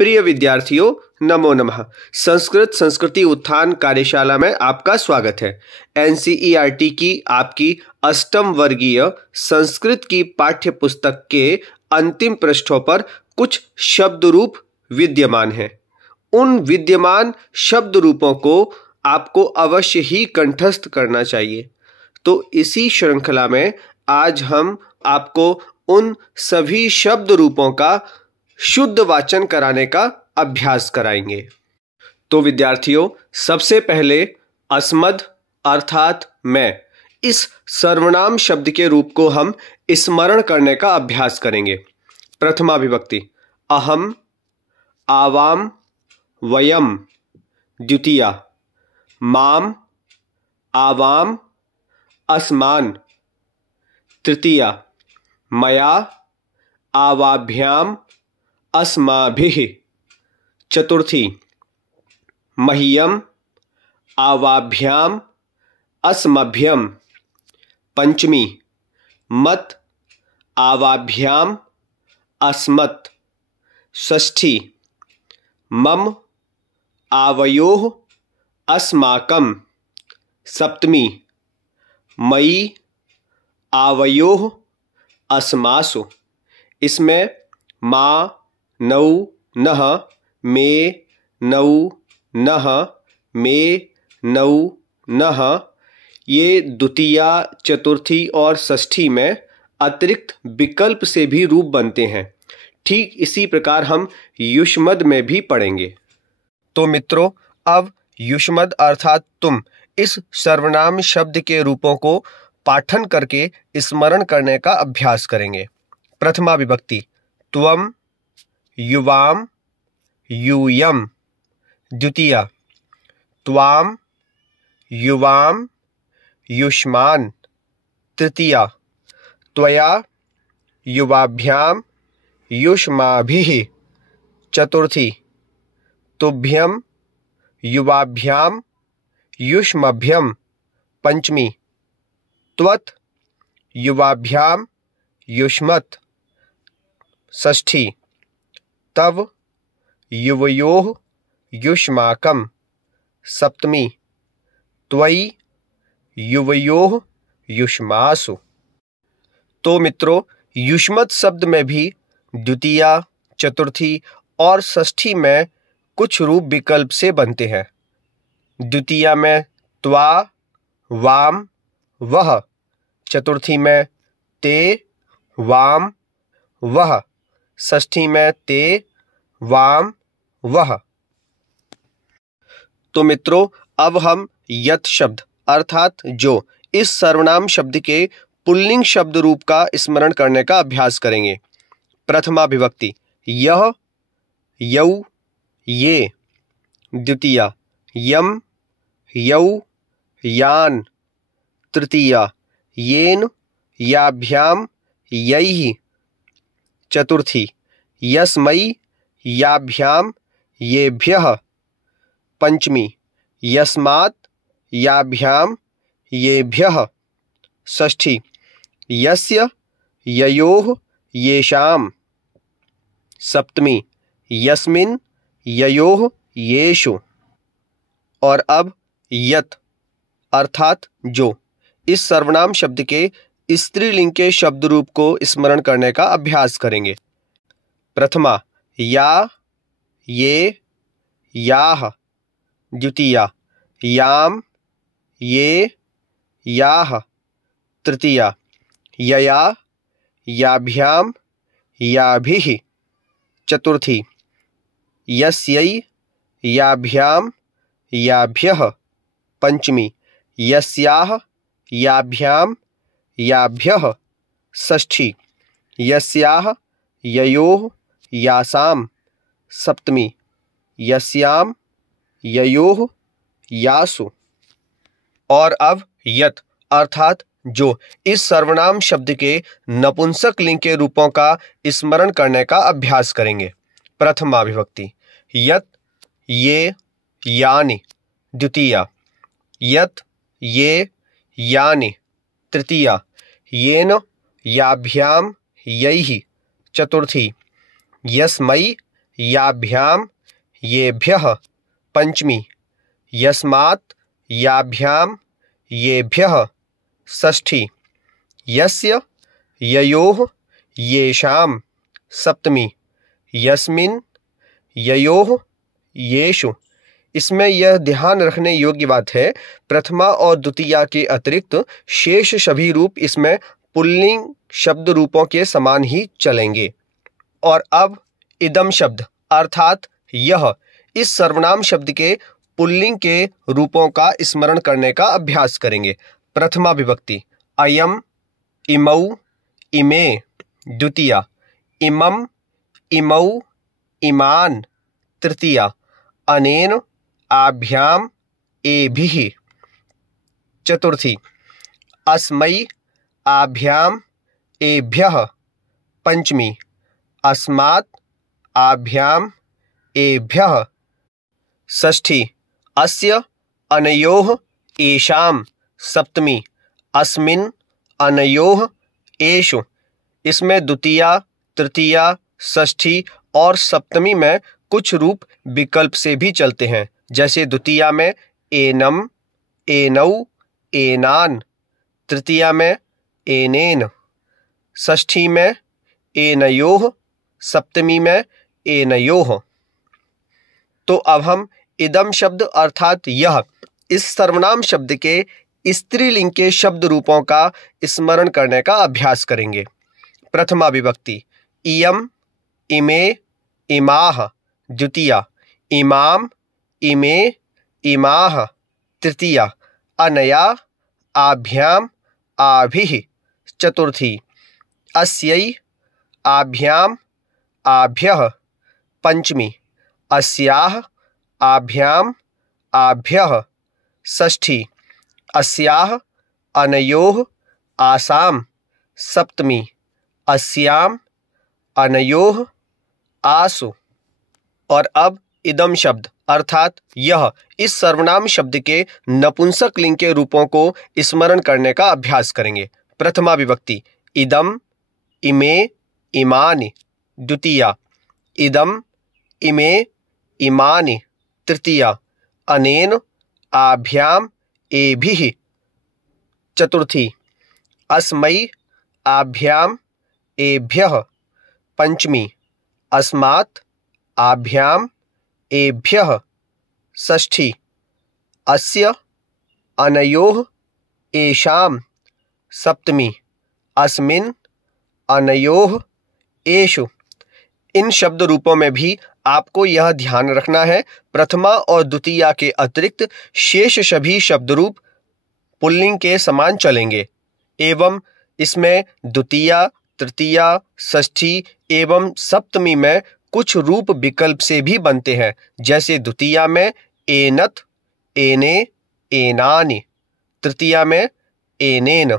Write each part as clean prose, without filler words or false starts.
प्रिय विद्यार्थियों, नमो नमः। संस्कृत संस्कृति उत्थान कार्यशाला में आपका स्वागत है। एनसीईआरटी की आपकी अष्टम वर्गीय संस्कृत की पाठ्य पुस्तक के अंतिम पृष्ठों पर कुछ शब्द रूप विद्यमान हैं। उन विद्यमान शब्द रूपों को आपको अवश्य ही कंठस्थ करना चाहिए। तो इसी श्रृंखला में आज हम आपको उन सभी शब्द रूपों का शुद्ध वाचन कराने का अभ्यास कराएंगे। तो विद्यार्थियों, सबसे पहले अस्मद अर्थात मैं, इस सर्वनाम शब्द के रूप को हम स्मरण करने का अभ्यास करेंगे। प्रथमा विभक्ति अहम, आवाम, वयम। द्वितीया माम, आवाम, अस्मान। तृतीया मया, आवाभ्याम, अस्माभिः। चतुर्थी मह्यम, आवाभ्याम, अस्मभ्यम। पंचमी मत, आवाभ्याम, अस्मत्। षष्ठी मम, आवयोः, अस्माकं। सप्तमी मयि, आवयोः, अस्मासु। इसमें मा, नौ, नः, मे, नौ, नः, मे, नौ, नः, ये द्वितीया, चतुर्थी और षष्ठी में अतिरिक्त विकल्प से भी रूप बनते हैं। ठीक इसी प्रकार हम युष्मद में भी पढ़ेंगे। तो मित्रों, अब युष्मद अर्थात तुम, इस सर्वनाम शब्द के रूपों को पाठन करके स्मरण करने का अभ्यास करेंगे। प्रथमा विभक्ति त्वम, युवाम, यूयम। द्वितीया त्वाम, युवाम, युष्मान। तृतीया त्वया, युवाभ्याम, युष्माभिः। चतुर्थी तुभ्यम, युवाभ्याम, युष्मभ्यम। पंचमी त्वत्, युवाभ्याम, युष्मत्। षष्ठी तव, युवयोः, युष्माकं। सप्तमी त्वयि, युवयोः, युष्मासु। तो मित्रों, युष्मत् शब्द में भी द्वितीया, चतुर्थी और षष्ठी में कुछ रूप विकल्प से बनते हैं। द्वितीया में त्वा, वाम, वह। चतुर्थी में ते, वाम, वह। षष्ठी में ते, वाम, वह। तो मित्रों, अब हम यत् शब्द अर्थात जो, इस सर्वनाम शब्द के पुल्लिंग शब्द रूप का स्मरण करने का अभ्यास करेंगे। प्रथमा विभक्ति यह, यौ, ये। द्वितीया यम, यौ, यान। तृतीया येन, याभ्याम, यैः। चतुर्थी यस्मै, याभ्याम, येभ्यः। पंचमी यस्मात्, याभ्याम, येभ्यः। षष्ठी यस्य, ययोः, येषाम्। सप्तमी यस्मिन्, ययोः, येषु। और अब यत् अर्थात जो, इस सर्वनाम शब्द के स्त्रीलिंग के शब्द रूप को स्मरण करने का अभ्यास करेंगे। प्रथमा या, ये, याः। द्वितीया याम, ये, याः। तृतीया यया, याभ्याम, याभिः। चतुर्थी यस्यै, याभ्याम, याभ्यः। पंचमी यस्याः, याभ्याम, याभ्यः। षष्ठी यस्याः, ययोः, यासाम्। सप्तमी यस्याम, ययोः, यासु। और अब यत् अर्थात जो, इस सर्वनाम शब्द के नपुंसक लिंग के रूपों का स्मरण करने का अभ्यास करेंगे। प्रथमा विभक्ति यत्, ये, यानि। द्वितीया यत्, ये, यानि। तृतीया येन, याभ्याम, यैः। चतुर्थी यस्मै, याभ्याम येभ्यः पंचमी, यस्मात् याभ्याम येभ्यः षष्ठी, यस्य ययोः येषां सप्तमी, यस्मिन् ययोः येषु। इसमें यह ध्यान रखने योग्य बात है, प्रथमा और द्वितीया के अतिरिक्त शेष सभी रूप इसमें पुल्लिंग शब्द रूपों के समान ही चलेंगे। और अब इदम शब्द अर्थात यह, इस सर्वनाम शब्द के पुल्लिंग के रूपों का स्मरण करने का अभ्यास करेंगे। प्रथमा विभक्ति अयम, इमौ, इमे। द्वितीया इमम, इमौ, इमान। तृतीया अनेन, आभ्याम, एभिः। चतुर्थी अस्मै, आभ्याम, एभ्यः। पंचमी अस्मात्, आभ्याम, एभ्यः। षष्ठी अस्य, अनयोः, एषां। सप्तमी अस्मिन्, अनयोः, एषु। इसमें द्वितीया, तृतीया, षष्ठी और सप्तमी में कुछ रूप विकल्प से भी चलते हैं, जैसे द्वितीया में एनम, एनौ, एनान। तृतीया में एनेन। षष्ठी में एनयोः, सप्तमी में एनयोः। तो अब हम इदम शब्द अर्थात यह, इस सर्वनाम शब्द के स्त्रीलिंग के शब्द रूपों का स्मरण करने का अभ्यास करेंगे। प्रथमा विभक्ति इयम, इमे, इमाः। द्वितीया इमाम, इमे, इमाः। तृतीया अनया, आभ्याम, आभिः। चतुर्थी अस्यै, आभ्याम, आभ्यः। पंचमी अस्याः, आभ्याम, आभ्यः। षष्ठी अस्याः, अनयोः, आसाम। सप्तमी अस्याम, अनयोः, आसु। और अब इदम शब्द अर्थात यह, इस सर्वनाम शब्द के नपुंसक लिंग के रूपों को स्मरण करने का अभ्यास करेंगे। प्रथमा विभक्ति इदम, इमे, इमानि। द्वितीया इदम, इमे, इमानि। तृतीया अनेन, आभ्याम, एभिः। चतुर्थी अस्मै, आभ्याम, एभ्यः। पंचमी अस्मात्, आभ्याम, एभ्यः। षष्ठी अस्य, अनयोः, एषां। सप्तमी अस्मिन्, अनयोः, एषु। इन शब्द रूपों में भी आपको यह ध्यान रखना है, प्रथमा और द्वितीया के अतिरिक्त शेष सभी शब्द रूप पुल्लिंग के समान चलेंगे एवं इसमें द्वितीया, तृतीया, षष्ठी एवं सप्तमी में कुछ रूप विकल्प से भी बनते हैं, जैसे द्वितीया में एनत, एने, एनानि। तृतीया में एनेन।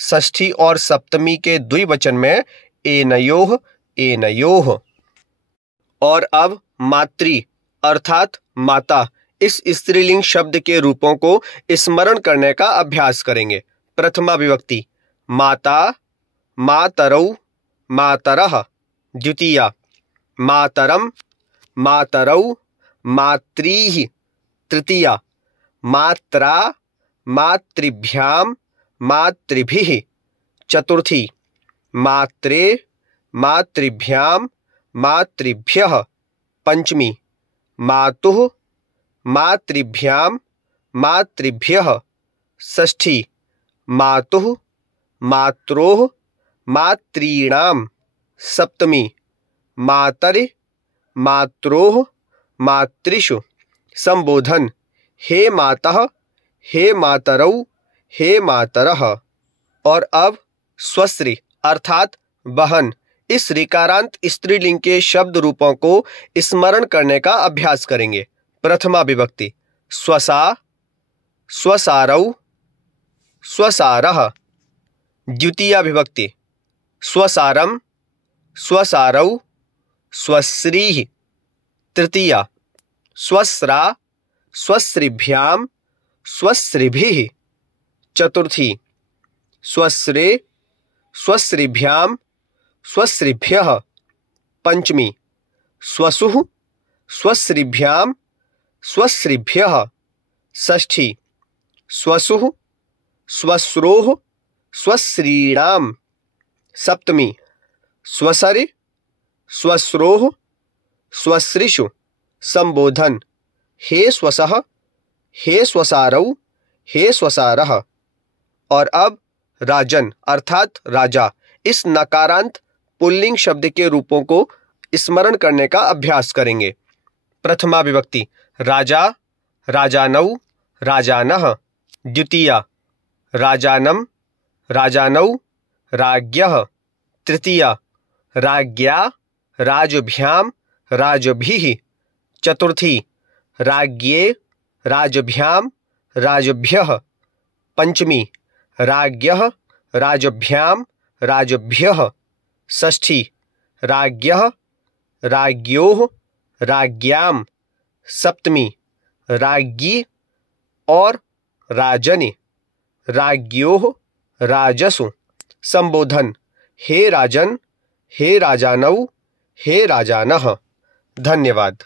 षष्ठी और सप्तमी के द्विवचन में एनयोः, एनयोः। और अब मातृ अर्थात माता, इस स्त्रीलिंग शब्द के रूपों को स्मरण करने का अभ्यास करेंगे। प्रथमा विभक्ति माता, मातरौ, मातरः। द्वितीया मातरम, मातरौ, मातृः। तृतीया मात्रा, मातृभ्यां, मातृभिः। चतुर्थी मात्रे, मातृभ्यां, मातृभ्यः। पंचमी मातुः, मातृभ्यां, मातृभ्यः। षष्ठी मातुः, मात्रोः, मातॄणां। सप्तमी मातरि, मात्रोः, मातृषु। संबोधन हे मातः, हे मातरौ, हे मातरः। और अब स्वस्त्री अर्थात बहन, इस ऋकारांत स्त्रीलिंग के शब्द रूपों को स्मरण करने का अभ्यास करेंगे। प्रथमा विभक्ति स्वसा, स्वसारौ, स्वसारः। द्वितीया विभक्ति स्वसारम, स्वसारौ, स्वश्रीः। तृतीया स्वस्रा, स्वश्रीभ्यां, स्वश्रीभिः। चतुर्थी स्वश्रे, स्वश्रीभ्यां, स्वश्रीभ्यः। पंचमी स्वसुः स्वश्रीभ्यां स्वश्रीभ्यः। षष्ठी स्वसुः स्वश्रोः स्वश्रीणां। सप्तमी स्वसरे स्वश्रोः स्वश्रीषु। संबोधन हे स्वसः, हे स्वसारौ, हे स्वसारः। और अब राजन अर्थात राजा इस नकारांत पुल्लिंग शब्द के रूपों को स्मरण करने का अभ्यास करेंगे। प्रथमा विभक्ति राजा, राजानौ, राजानः। द्वितीया राजानं, राजानौ, राज्ञः। तृतीया राज्ञा, राजभ्यां, राजभिः। चतुर्थी राज्ञे, राजभ्यां, राजभ्यः। पंचमी राज्ञः, राजभ्यां, राजभ्यः। षष्ठी राज्ञः, राज्ञोः, राज्ञां। सप्तमी राज्ञी और राजनि, राज्ञोः, राजसु। संबोधन हे राजन, हे राजानौ, हे राजानः। धन्यवाद।